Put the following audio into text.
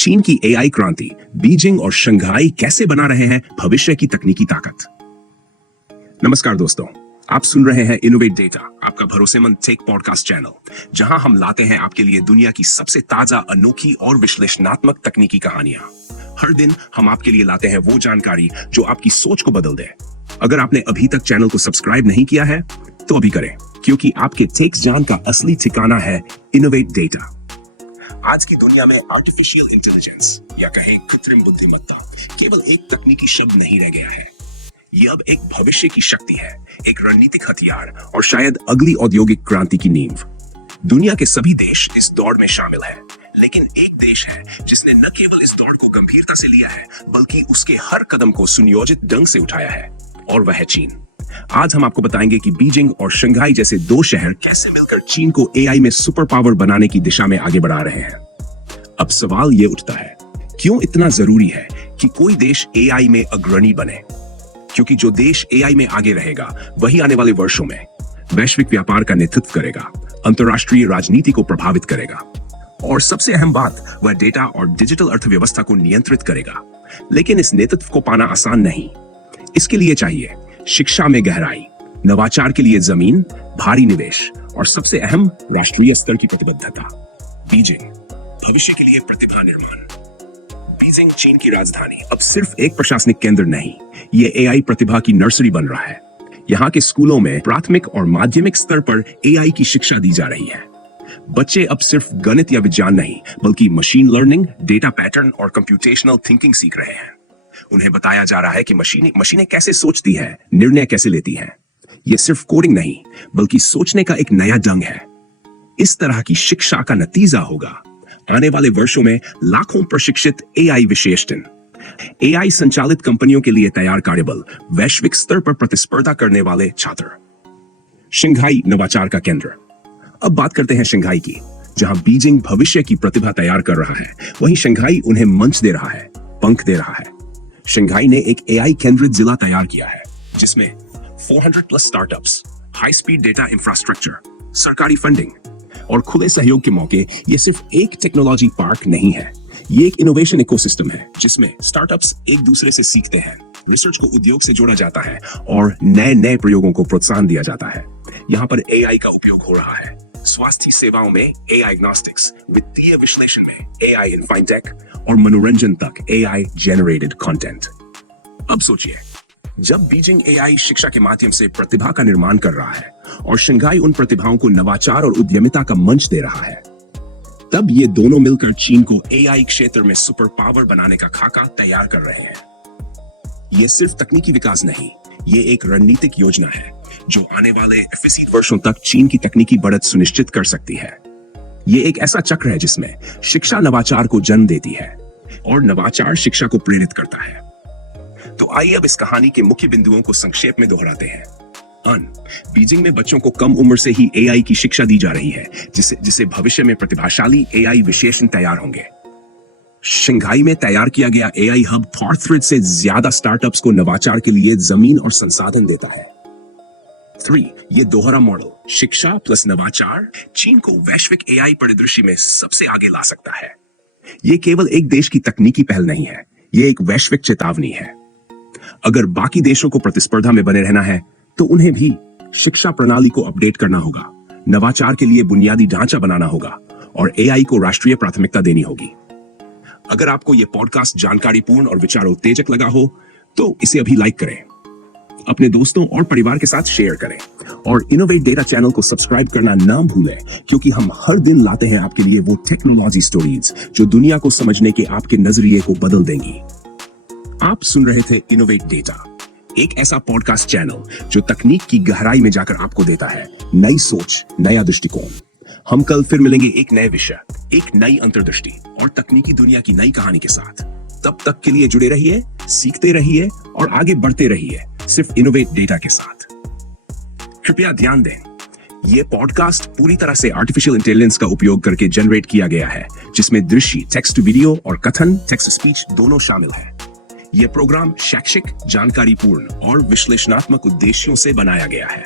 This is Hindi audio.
चीन की एआई क्रांति, बीजिंग और शंघाई कैसे बना रहे हैं भविष्य की तकनीकी ताकत। नमस्कार दोस्तों, आप सुन रहे हैं इनोवेट डेटा, आपका भरोसेमंद टेक पॉडकास्ट चैनल, जहां हम लाते हैं आपके लिए दुनिया की सबसे ताजा, अनोखी और विश्लेषणात्मक तकनीकी कहानियां। हर दिन हम आपके लिए लाते हैं वो जानकारी जो आपकी सोच को बदल दे। अगर आपने अभी तक चैनल को सब्सक्राइब नहीं किया है तो अभी करें, क्योंकि आपके टेक ज्ञान का असली ठिकाना है इनोवेट डेटा। आज की दुनिया में आर्टिफिशियल इंटेलिजेंस या कहे कृत्रिम बुद्धिमत्ता केवल एक तकनीकी शब्द नहीं रह गया है। ये अब एक भविष्य की शक्ति है, एक रणनीतिक हथियार और शायद अगली औद्योगिक क्रांति की नींव। दुनिया के सभी देश इस दौड़ में शामिल हैं, लेकिन एक देश है जिसने न केवल इस दौड़ को गंभीरता से लिया है, बल्कि उसके हर कदम को सुनियोजित ढंग से उठाया है, और वह है चीन। आज हम आपको बताएंगे कि बीजिंग और शंघाई जैसे दो शहर कैसे मिलकर चीन को एआई में सुपर पावर बनाने की दिशा में आगे बढ़ा रहे हैं। अब सवाल ये उठता है, क्यों इतना जरूरी है कि कोई देश एआई में अग्रणी बने? क्योंकि जो देश एआई में आगे रहेगा वही आने वाले वर्षों में वैश्विक व्यापार का नेतृत्व करेगा, अंतर्राष्ट्रीय राजनीति को प्रभावित करेगा, और सबसे अहम बात, वह डेटा और डिजिटल अर्थव्यवस्था को नियंत्रित करेगा। लेकिन इस नेतृत्व को पाना आसान नहीं। इसके लिए चाहिए शिक्षा में गहराई, नवाचार के लिए जमीन, भारी निवेश और सबसे अहम, राष्ट्रीय स्तर की प्रतिबद्धता। बीजिंग, भविष्य के लिए प्रतिभा निर्माण। बीजिंग चीन की राजधानी अब सिर्फ एक प्रशासनिक केंद्र नहीं, ये एआई प्रतिभा की नर्सरी बन रहा है। यहाँ के स्कूलों में प्राथमिक और माध्यमिक स्तर पर एआई की शिक्षा दी जा रही है। बच्चे अब सिर्फ गणित या विज्ञान नहीं, बल्कि मशीन लर्निंग, डेटा पैटर्न और कंप्यूटेशनल थिंकिंग सीख रहे हैं। उन्हें बताया जा रहा है कि मशीनें कैसे सोचती हैं, निर्णय कैसे लेती हैं। ये सिर्फ कोडिंग नहीं, बल्कि सोचने का एक नया ढंग है। इस तरह की शिक्षा का नतीजा होगा आने वाले वर्षों में लाखों प्रशिक्षित एआई विशेषज्ञ, एआई संचालित कंपनियों के लिए तैयार कार्यबल, वैश्विक स्तर पर प्रतिस्पर्धा करने वाले छात्र। शंघाई नवाचार का केंद्र। अब बात करते हैं शंघाई की, जहां बीजिंग भविष्य की प्रतिभा तैयार कर रहा है, वहीं शंघाई उन्हें मंच दे रहा है, पंख दे रहा है। शंघाई ने एक एआई केंद्रित जिला तैयार किया है, जिसमें 400 plus startups, high speed data infrastructure, सरकारी फंडिंग और खुले सहयोग के मौके। ये सिर्फ एक टेक्नोलॉजी पार्क नहीं है, ये एक इनोवेशन इकोसिस्टम है, जिसमें स्टार्टअप्स एक दूसरे से सीखते हैं, रिसर्च को उद्योग से जोड़ा जाता है और नए नए प्रयोगों को प्रोत्साहन दिया जाता है। यहाँ पर एआई का उपयोग हो रहा है, स्वास्थ्य सेवाओं में एआई एग्नोस्टिक्स, वित्तीय विश्लेषण में एआई इन फाइनटेक और मनोरंजन तक एआई जेनरेटेड कंटेंट। अब सोचिए, जब बीजिंग एआई शिक्षा के माध्यम से प्रतिभा का निर्माण कर रहा है और शंघाई उन प्रतिभाओं को नवाचार और उद्यमिता का मंच दे रहा है, तब ये दोनों मिलकर चीन को एआई क्षेत्र में सुपर पावर बनाने का खाका तैयार कर रहे हैं। ये सिर्फ तकनीकी विकास नहीं, ये एक रणनीतिक योजना है जो आने वाले 20 वर्षों तक चीन की तकनीकी बढ़त सुनिश्चित कर सकती है। ये एक ऐसा चक्र है जिसमें शिक्षा नवाचार को जन्म देती है और नवाचार शिक्षा को प्रेरित करता है। तो आइए अब इस कहानी के मुख्य बिंदुओं को संक्षेप में दोहराते हैं। बीजिंग में बच्चों को कम उम्र से ही एआई की शिक्षा दी जा रही है, जिससे भविष्य में प्रतिभाशाली एआई विशेषज्ञ तैयार होंगे। शंघाई में तैयार किया गया एआई हब थॉरथ्रेड से ज्यादा स्टार्टअप्स को नवाचार के लिए जमीन और संसाधन देता है। 3. ये दोहरा मॉडल, शिक्षा प्लस नवाचार, चीन को वैश्विक एआई परिदृश्य में सबसे आगे ला सकता है। ये केवल एक देश की तकनीकी पहल नहीं है, ये एक वैश्विक चेतावनी है। अगर बाकी देशों को प्रतिस्पर्धा में बने रहना है, तो उन्हें भी शिक्षा प्रणाली को अपडेट करना होगा, नवाचार के लिए बुनियादी ढांचा बनाना होगा और एआई को राष्ट्रीय प्राथमिकता देनी होगी। अगर आपको यह पॉडकास्ट जानकारीपूर्ण और विचारोत्तेजक लगा हो, तो इसे अभी लाइक करें, अपने दोस्तों और परिवार के साथ शेयर करें और इनोवेट डेटा चैनल को सब्सक्राइब करना ना भूलें, क्योंकि हम हर दिन लाते हैं आपके लिए वो टेक्नोलॉजी स्टोरीज जो दुनिया को समझने के आपके नजरिए को बदल देंगी। आप सुन रहे थे इनोवेट डेटा, एक ऐसा पॉडकास्ट चैनल जो तकनीक की गहराई में जाकर आपको देता है नई सोच, नया दृष्टिकोण। हम कल फिर मिलेंगे एक नए विषय, एक नई अंतर्दृष्टि और तकनीकी दुनिया की नई कहानी के साथ। तब तक के लिए जुड़े रहिए, सीखते रहिए और आगे बढ़ते रहिए, सिर्फ इनोवेट डेटा के साथ। कृपया ध्यान दें, यह पॉडकास्ट पूरी तरह से आर्टिफिशियल इंटेलिजेंस का उपयोग करके जनरेट किया गया है, जिसमें दृश्य, टेक्स्ट टू वीडियो और कथन, टेक्स्ट स्पीच दोनों शामिल है। यह प्रोग्राम शैक्षिक, जानकारीपूर्ण और विश्लेषणात्मक उद्देश्यों से बनाया गया है।